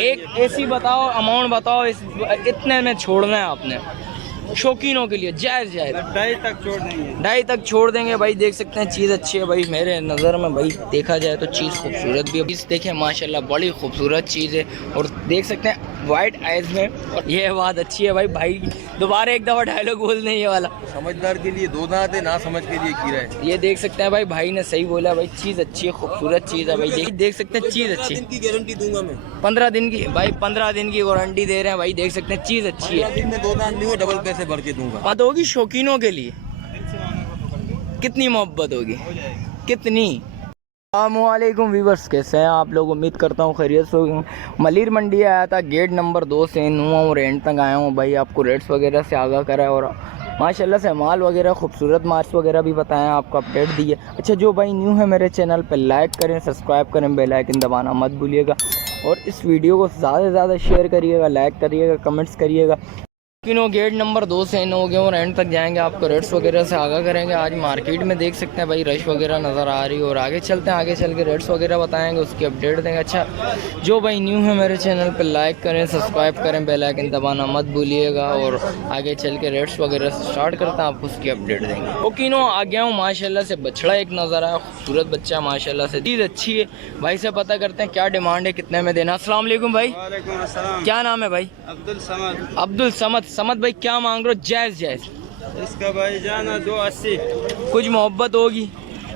एक ऐसी बताओ, अमाउंट बताओ, इतने में छोड़ना है आपने शौकीनों के लिए, जायज़ जायज़ 2.5 तक छोड़ देंगे। 2.5 तक छोड़ देंगे भाई। देख सकते हैं चीज़ अच्छी है भाई, मेरे नज़र में भाई देखा जाए तो चीज़ खूबसूरत भी है। चीज़ देखें माशाल्लाह बड़ी खूबसूरत चीज़ है। और देख सकते हैं वाइट आइज़ में, और ये बात अच्छी है भाई। भाई दोबारा एक दफ़ा डायलॉग बोल दें ये वाला, समझदार के लिए दो दांत है, ना समझ के लिए कीड़ा है। ये देख सकते हैं भाई ने सही बोला भाई। चीज़ अच्छी है, खूबसूरत चीज़ है भाई। देख सकते हैं चीज़ अच्छी है। 15 दिन की गारंटी दूंगा मैं। 15 दिन की भाई, 15 दिन की गारंटी दे रहे हैं भाई। देख सकते हैं चीज़ अच्छी 15 है। दिन में दो दांत नहीं, वो डबल पैसे भर के दूंगा। बात होगी शौकीनों के लिए, कितनी मोहब्बत होगी, कितनी। अस्सलामुअलैकुम व्यूवर्स, कैसे हैं आप लोग? उम्मीद करता हूँ खैरियत से होंगे। मलिर मंडी आया था, गेट नंबर 2 से नुआ और एंड तक आया हूँ भाई। आपको रेट्स वगैरह से आगाह करा है और माशाल्लाह से माल वगैरह खूबसूरत मार्क्स वगैरह भी बताएं, आपको अपडेट दिए। अच्छा, जो भाई न्यू है मेरे चैनल पर, लाइक करें, सब्सक्राइब करें, बेल आइकन दबाना मत भूलिएगा। और इस वीडियो को ज़्यादा से ज़्यादा शेयर करिएगा, लाइक करिएगा, कमेंट्स करिएगा। किनो गेट नंबर 2 से इन हो गए और एंड तक जाएंगे, आपको रेट्स वगैरह से आगाह करेंगे। आज मार्केट में देख सकते हैं भाई रश वगैरह नज़र आ रही है। और आगे चलते हैं, आगे चल के रेट्स वगैरह बताएंगे, उसकी अपडेट देंगे। अच्छा, जो भाई न्यू है मेरे चैनल पर, लाइक करें, सब्सक्राइब करें, बेल आइकन दबाना मत भूलिएगा। और आगे चल के रेट्स वगैरह से स्टार्ट करते हैं, आपको उसकी अपडेट देंगे। ओकिनो आ गया हूँ माशाल्लाह से। बछड़ा एक नज़र आया, खूबसूरत बच्चा माशाल्लाह से, चीज़ अच्छी है भाई। से पता करते हैं क्या डिमांड है, कितने में देना। अस्सलाम वालेकुम भाई, क्या नाम है भाई? अब्दुल समद। अब्दुल समद। समद भाई क्या मांग रहे हो? जायज़ जायज़ इसका भाई जाना 280। कुछ मोहब्बत होगी?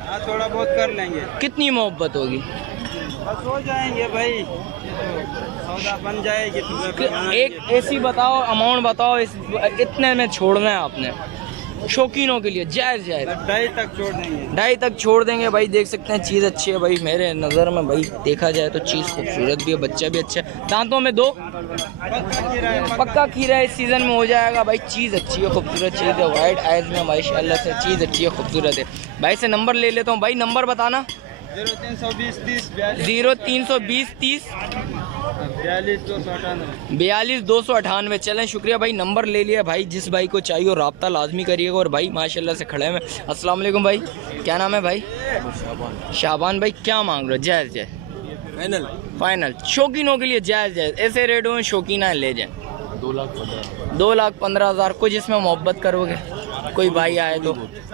हाँ, थोड़ा बहुत कर लेंगे। कितनी मोहब्बत होगी? बस हो जाएंगे भाई, सौदा बन जाएगी। एक ऐसी बताओ, अमाउंट बताओ, इतने में छोड़ना है आपने शौकीनों के लिए, जायज़ जायज़ 2.5 तक छोड़ देंगे। 2.5 तक छोड़ देंगे भाई। देख सकते हैं चीज़ अच्छी है भाई, मेरे नज़र में भाई देखा जाए तो चीज़ खूबसूरत भी है, बच्चा भी अच्छा है। दांतों में 2 पक्का खीरा इस सीज़न में हो जाएगा भाई। चीज़ अच्छी है, खूबसूरत चीज़ है, वाइट आइज़ में माशाल्लाह से चीज़ अच्छी है, खूबसूरत है भाई। से नंबर ले लेता हूँ भाई, नंबर बताना। 0320 30 0320 30 42 298। चलें, शुक्रिया भाई, नंबर ले लिया भाई। जिस भाई को चाहिए और रब्ता लाजमी करिएगा। और भाई माशाल्लाह से खड़े हैं। अस्सलाम वालेकुम भाई, क्या नाम है भाई? शाबान भाई, क्या मांग रहे हो? जायज़ जायज़ फाइनल। फाइनल शौकीनों के लिए, जायज़ जायज़ ऐसे रेटों में शौकीन है, ले जाएं। 2,15,000। कुछ इसमें मोहब्बत करोगे? कोई भाई आए तो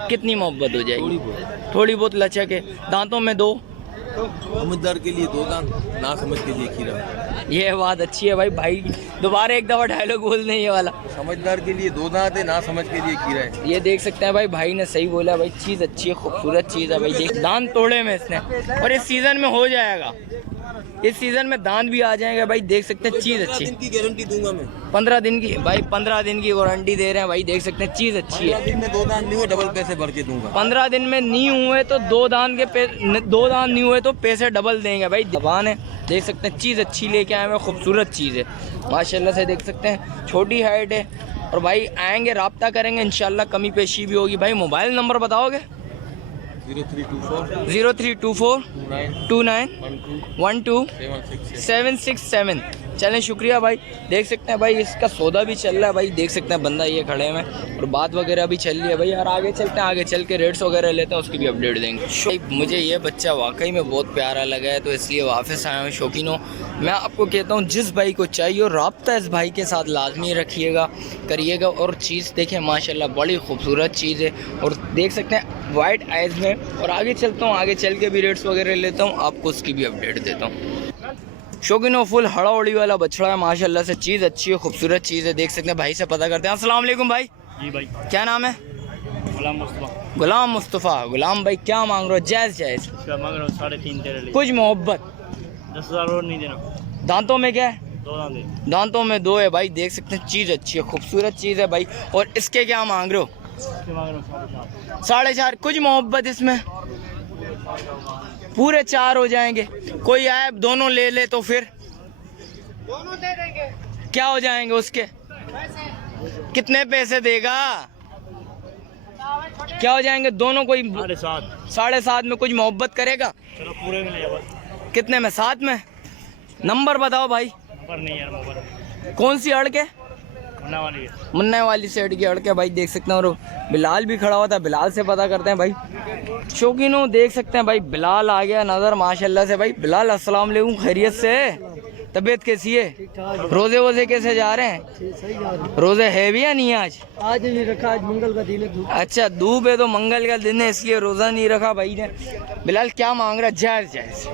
कितनी मोहब्बत हो जाएगी? थोड़ी बहुत लचक है। दांतों में 2, समझदार के लिए दो दांत, ना समझ के लिए कीड़ा। ये बात अच्छी है भाई। भाई दोबारा एक दफ़ा डायलॉग बोल दें ये वाला, समझदार के लिए दो दांत है, ना समझ के लिए कीड़ा है। ये देख सकते हैं भाई ने सही बोला भाई। चीज़ अच्छी है, खूबसूरत चीज़ है भाई। देख दांत तोड़े में इसने, और इस सीज़न में हो जाएगा, इस सीज़न में दांत भी आ जाएंगे भाई। देख सकते हैं चीज़ अच्छी। 15 दिन की गारंटी दूंगा मैं। 15 दिन की भाई, 15 दिन की वारंटी दे रहे हैं भाई। देख सकते हैं चीज़ अच्छी 15 है। दिन में दो दांत नहीं, वो डबल पैसे भर के दूंगा। 15 दिन में नहीं हुए तो 2 दांत नहीं हुए तो पैसे डबल देंगे भाई। जबान है, देख सकते हैं चीज़ अच्छी लेके आए हैं, खूबसूरत चीज़ है माशाल्लाह से। देख सकते हैं छोटी हाइट है। और भाई आएंगे, रब्ता करेंगे, इंशाल्लाह कमी पेशी भी होगी भाई। मोबाइल नंबर बताओगे? 0324 29 12 767। चलें, शुक्रिया भाई। देख सकते हैं भाई इसका सौदा भी चल रहा है भाई। देख सकते हैं बंदा ये खड़े हैं और बात वगैरह भी चल रही है भाई। और आगे चलते हैं, आगे चल के रेट्स वगैरह लेते हैं, उसकी भी अपडेट देंगे। मुझे ये बच्चा वाकई में बहुत प्यारा लगा है, तो इसलिए वापस आया हूँ शौकीनों। मैं आपको कहता हूँ जिस भाई को चाहिए रब्ता इस भाई के साथ लाजमी रखिएगा, करिएगा। और चीज़ देखें माशाल्लाह बड़ी खूबसूरत चीज़ है। और देख सकते हैं वाइट आइज़ में। और आगे चलता हूँ, आगे चल के भी रेट्स वगैरह लेता हूँ, आपको उसकी भी अपडेट देता हूँ। शौकीनों फुल हड़ा उड़ी वाला बछड़ा है माशाल्लाह से, चीज़ अच्छी है, खूबसूरत चीज़ है। देख सकते हैं, भाई से पता करते हैं। अस्सलाम वालेकुम भाई। जी भाई, क्या नाम है? गुलाम मुस्तफा। गुलाम मुस्तफ़ा। गुलाम भाई क्या मांग रहे हो? जायज़ जायज़ मांग रहा हूँ 3.5 तेरे लिए। कुछ मोहब्बत? 10,000 और नहीं देना। दांतों में क्या है? 2 दांत दे। दांतों में 2 है भाई। देख सकते हैं चीज़ अच्छी है, खूबसूरत चीज़ है भाई। और इसके क्या मांग रहे हो? इसके मांग रहा हूँ 4.5। 4.5। कुछ मोहब्बत इसमें? पूरे 4 हो जाएंगे। कोई आए दोनों ले ले तो फिर दोनों दे देंगे। क्या हो जाएंगे उसके? कितने पैसे देगा? क्या हो जाएंगे दोनों? कोई 7.5। 7.5 में कुछ मोहब्बत करेगा? चलो पूरे में ले बस। कितने में? 7 में? नंबर बताओ भाई। नंबर नहीं यार, मोबाइल कौन सी अड़ के? होने वाली है। मुन्ना वाली साइड की अड़ के भाई। देख सकते हैं, और बिलाल भी खड़ा हुआ था, बिलाल से पता करते हैं भाई। शौकीनों देख सकते हैं भाई, बिलाल आ गया नज़र माशाल्लाह से भाई। बिलाल अस्सलाम वालेकुम, खैरियत से? तबीयत कैसी है? ठीक ठाक रोजे वोजे कैसे जा रहे हैं? सही जा रही रोजे है भी या नहीं आज? आज नहीं रखा, आज मंगल का दिन है धूप अच्छा धूप है तो मंगल का दिन है इसलिए रोजा नहीं रखा भाई ने। बिलाल क्या मांग रहा है? जायज जायज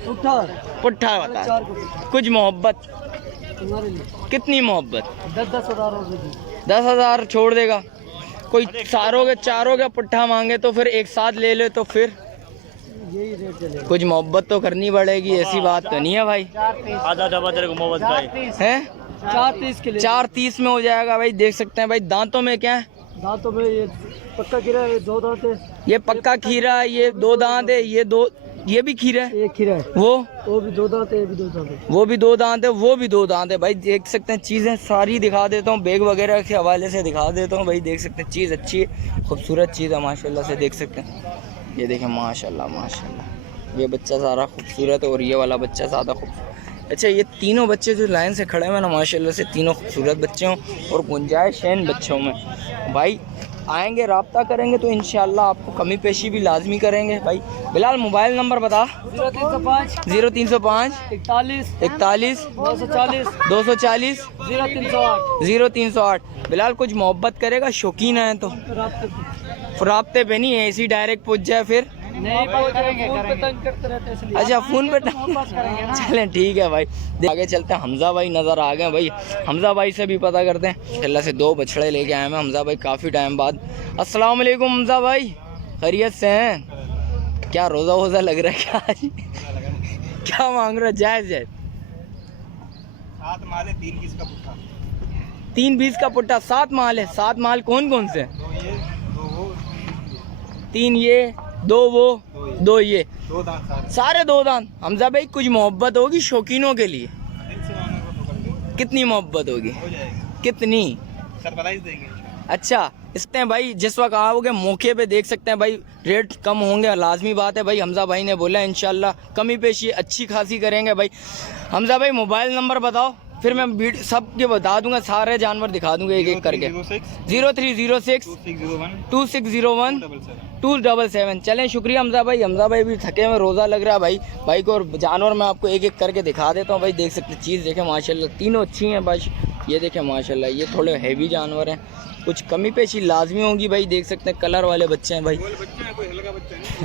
पुट्ठा पुट्ठा बता, 4 को पुट्ठा कुछ मोहब्बत। तुम्हारे लिए कितनी मोहब्बत? 10-10 हज़ार और दे 10,000 छोड़ देगा? कोई चारों के पुट्ठा मांगे तो फिर एक साथ ले ले तो फिर यही रेट चलेगा। कुछ मोहब्बत तो करनी पड़ेगी, ऐसी बात तो नहीं है भाई। आधा डब्बा तेरे को मोहब्बत का है। हैं 4.30 के लिए 4.30 में हो जाएगा भाई। देख सकते हैं भाई दांतों में क्या है? दांतों में ये पक्का खीरा है, 2 दांत है, ये पक्का खीरा है, ये 2 दांत है, ये भी खीरा है, एक खीरा है, वो भी 2 दांत है, ये भी 2 दांत है। वो भी 2 दांत है, वो भी 2 दांत है भाई। देख सकते हैं चीज़ें सारी दिखा देता हूँ, बैग वगैरह के हवाले से दिखा देता हूँ भाई। देख सकते हैं चीज़ अच्छी है, खूबसूरत चीज़ है माशाल्लाह से। देख सकते हैं ये देखें माशाल्लाह माशाल्लाह, ये बच्चा सारा खूबसूरत है और ये वाला बच्चा ज़्यादा खूबसूरत। अच्छा ये तीनों बच्चे जो लाइन से खड़े हैं ना माशाल्लाह से, तीनों खूबसूरत बच्चे हों और गुंजाइश है इन बच्चों में भाई। आएंगे रब्ता करेंगे तो इंशाल्लाह आपको कमी पेशी भी लाजमी करेंगे भाई। बिलाल मोबाइल नंबर बता। 0305 0305 41 41 240 240 0308 0308। बिलाल कुछ मोहब्बत करेगा? शौकीन है तो राब्ते पे नहीं है, ऐसी डायरेक्ट पूछ जाए फिर नहीं करेंगे, फोन पे तंग करते रहते हैं इसलिए। अच्छा फ़ोन पे करेंगे ना। चलें ठीक है भाई। आगे चलते हैं, हमजा भाई नज़र आ गए भाई। हमजा भाई से भी पता करते हैं। अल्लाह से 2 बछड़े लेके आए हैं हमजा भाई काफ़ी टाइम बाद। अस्सलाम वालेकुम हमजा भाई, खैरियत से हैं? क्या रोज़ा वोज़ा लग रहा है क्या आज? क्या मांग रहा है? जायज़ जायज़ 7 माल है, 3 पीस का पुट्ठा, 3 बीस का पुट्टा। 7 माल है? 7 माल कौन कौन से? 2 ये 2 वो 3 ये 2 वो 2 ये 2 दांत सारे। सारे 2 दांत। हमजा भाई कुछ मोहब्बत होगी शौकीनों के लिए? दिल से मांगे वो तो कर देंगे, कितनी मोहब्बत होगी? हो जाएगी, कितनी? सरप्राइज देंगे। अच्छा इसमें भाई जिस वक्त आओगे मौके पे देख सकते हैं भाई, रेट कम होंगे लाजमी बात है भाई। हमजा भाई ने बोला इंशाल्लाह कमी पेशी अच्छी खासी करेंगे भाई। हमजा भाई मोबाइल नंबर बताओ, फिर मैं सब के बता दूंगा, सारे जानवर दिखा दूंगा एक एक करके। 0306 2601 277। चलें शुक्रिया हमजा भाई। हमजा भाई भी थके हुए, रोज़ा लग रहा है भाई। भाई को और जानवर मैं आपको एक एक करके दिखा देता हूँ भाई। देख सकते चीज़ देखें माशाल्लाह, तीनों अच्छी हैं भाई। ये देखें माशाल्लाह, ये थोड़े हैवी जानवर हैं, कुछ कमी पेशी लाजमी होगी भाई। देख सकते हैं कलर वाले बच्चे हैं भाई।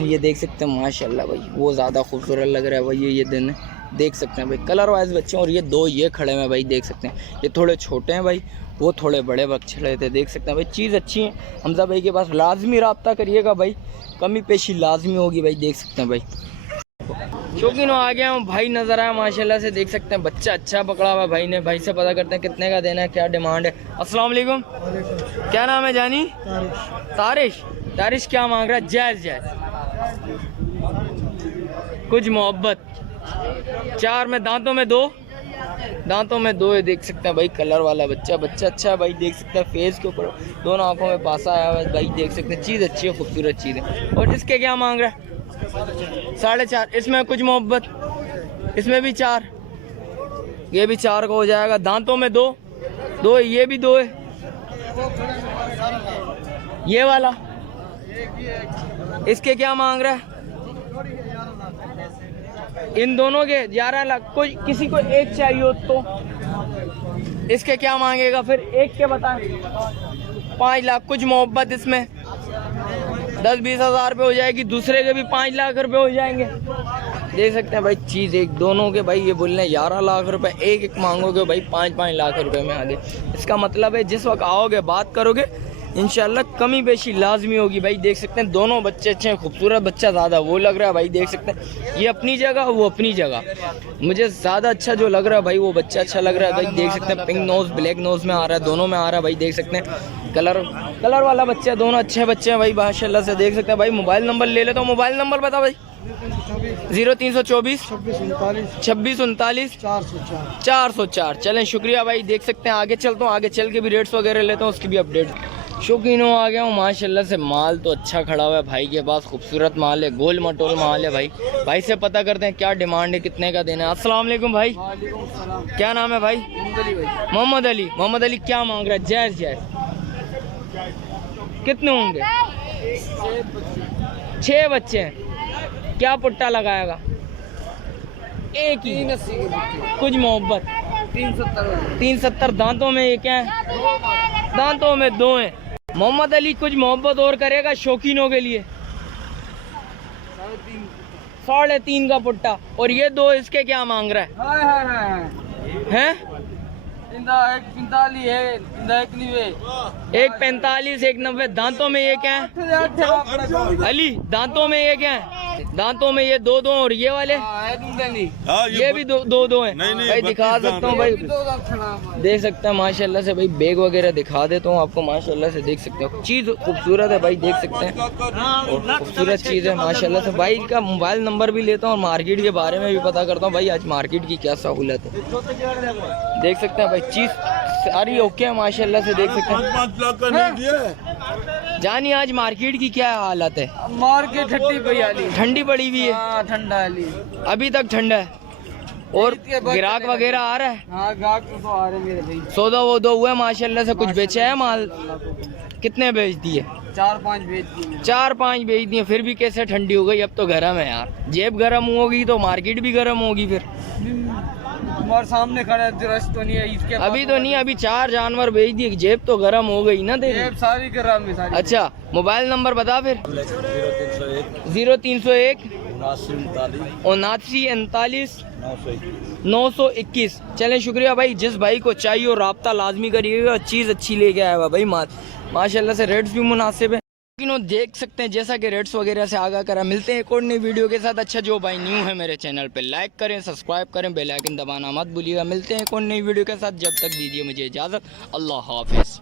ये देख सकते हैं माशाल्लाह भाई, वो ज़्यादा खूबसूरत लग रहा है भाई। ये दिन है, देख सकते हैं भाई कलर वाइज बच्चे। और ये 2 ये खड़े हैं भाई, देख सकते हैं ये थोड़े छोटे हैं भाई, वो थोड़े बड़े बच्चे थे। देख सकते हैं भाई चीज़ अच्छी है। हमजा भाई के पास लाजमी रब्ता करिएगा भाई, कमी पेशी लाजमी होगी भाई। देख सकते हैं भाई शौकीन आ गया हूँ भाई, नज़र आया माशाल्लाह से। देख सकते हैं बच्चा अच्छा पकड़ा हुआ भाई ने। भाई से पता करते हैं कितने का देना है, क्या डिमांड है। अस्सलाम वालेकुम, क्या नाम है जानी? तारिश। तारिश क्या मांग रहा है? जायज़ जायज़ कुछ मोहब्बत। 4 में दांतों में 2 है। देख सकते हैं भाई कलर वाला बच्चा अच्छा है भाई। देख सकते हैं फेस के ऊपर दोनों आंखों में पासा आया हुआ है भाई। देख सकते हैं चीज़ अच्छी है, खूबसूरत चीज़ है। और इसके क्या मांग रहा है? 4.5। इसमें कुछ मोहब्बत, इसमें भी 4, ये भी 4 का हो जाएगा। दांतों में 2 है, ये भी 2 है। ये वाला इसके क्या मांग रहा है? इन दोनों के 11 लाख। कोई किसी को एक चाहिए हो तो इसके क्या मांगेगा फिर? एक के बताएं। 5 लाख। कुछ मोहब्बत इसमें 10-20 हज़ार रुपये हो जाएगी। दूसरे के भी 5 लाख रुपए हो जाएंगे। देख सकते हैं भाई चीज़ एक दोनों के भाई। ये बोल रहे हैं 11 लाख रुपए, एक मांगोगे भाई 5-5 लाख रुपए में आगे। इसका मतलब है जिस वक्त आओगे बात करोगे इंशाल्लाह कमी बेशी लाजमी होगी भाई। देख सकते हैं दोनों बच्चे अच्छे हैं, खूबसूरत बच्चा ज़्यादा वो लग रहा है भाई। देख सकते हैं ये अपनी जगह, वो अपनी जगह। मुझे ज़्यादा अच्छा जो लग रहा है भाई वो बच्चा अच्छा लग रहा है भाई। देख सकते हैं पिंक नोज़ ब्लैक नोज़ में आ रहा है, दोनों में आ रहा है भाई। देख सकते हैं कलर वाला बच्चा है, दोनों अच्छे बच्चे हैं भाई माशाल्लाह से। देख सकते हैं भाई मोबाइल नंबर ले लेता हूँ। मोबाइल नंबर बता भाई। 0324 26 39 404। चलें शुक्रिया भाई। देख सकते हैं आगे चलता हूँ, आगे चल के भी रेट्स वगैरह लेता हूँ, उसकी भी अपडेट। शौकीनों आ गया हूँ माशाल्लाह से। माल तो अच्छा खड़ा हुआ है भाई के पास, खूबसूरत माल है, गोल मटोल माल है भाई। भाई से पता करते हैं क्या डिमांड है, कितने का देना है। अस्सलाम वालेकुम भाई, क्या नाम है भाई? मोहम्मद अली। मोहम्मद अली क्या मांग रहा है? जायज़ जायज़ कितने होंगे? 6 बच्चे हैं। क्या पुट्टा लगाएगा? एक ही 380 की कुछ मोहब्बत 370 370 दांतों में ये क्या है? दांतों में दो हैं। मोहम्मद अली कुछ मोहब्बत और करेगा शौकीनों के लिए। 3.5 का पुट्टा। और ये दो इसके क्या मांग रहा है? हाय हाय हाय हैं? इंदा 145 है, इंदा 190 एक 45 एक 90। दांतों में ये क्या है? अली दांतों में ये क्या है? दांतों में ये दो और ये वाले ये भी दो हैं। भाई दिखा सकता हूँ भाई, देख सकते हैं माशाल्लाह से भाई। बैग वगैरह दिखा देता हूँ आपको माशाल्लाह से, देख सकते हो चीज़ खूबसूरत है भाई, देख सकते हैं। और खूबसूरत चीज़ है माशाल्लाह से। भाई का मोबाइल नंबर भी लेता हूँ और मार्केट के बारे में भी पता करता हूँ भाई आज मार्केट की क्या सहूलत है। देख सकते हैं भाई चीज़ सारी ओके है माशाल्लाह से, देख सकते हैं। जानी आज मार्केट की क्या हालत है? मार्केट ठंडी पड़ी आली, ठंडी पड़ी हुई है ठंडा आली अभी तक, ठंडा है। और ग्राहक वगैरह आ रहा है? हाँ गाहक तो आ रहे मेरे भाई। सौदा वोदा हुआ है माशाल्लाह से? कुछ बेचा है माल? कितने बेच दिए? 4-5 बेच दिए। 4-5 बेच दिए। फिर भी कैसे ठंडी हो गई? अब तो गर्म है यार। जेब गर्म होगी तो मार्केट भी गर्म होगी फिर। हमारे सामने खड़ा रश तो नहीं है इसके। अभी तो नहीं, अभी 4 जानवर बेच दिए, जेब तो गर्म हो गई ना तेरी। जेब सारी गर्म है सारी। अच्छा मोबाइल नंबर बता फिर। 0301 79 921। चलें शुक्रिया भाई। जिस भाई को चाहिए और रब्ता लाजमी करिएगा, चीज़ अच्छी लेके आया हुआ भाई। माशाल्लाह से रेट्स भी मुनासिब है। लेकिन देख सकते हैं जैसा कि रेट्स वगैरह से आगाह करा। मिलते हैं एक और नई वीडियो के साथ। अच्छा जो भाई न्यू है मेरे चैनल पे लाइक करें, सब्सक्राइब करें, बेल आइकन दबाना मत भूलिएगा। मिलते हैं एक और नई वीडियो के साथ, जब तक दीजिए मुझे इजाज़त। अल्लाह हाफिज़।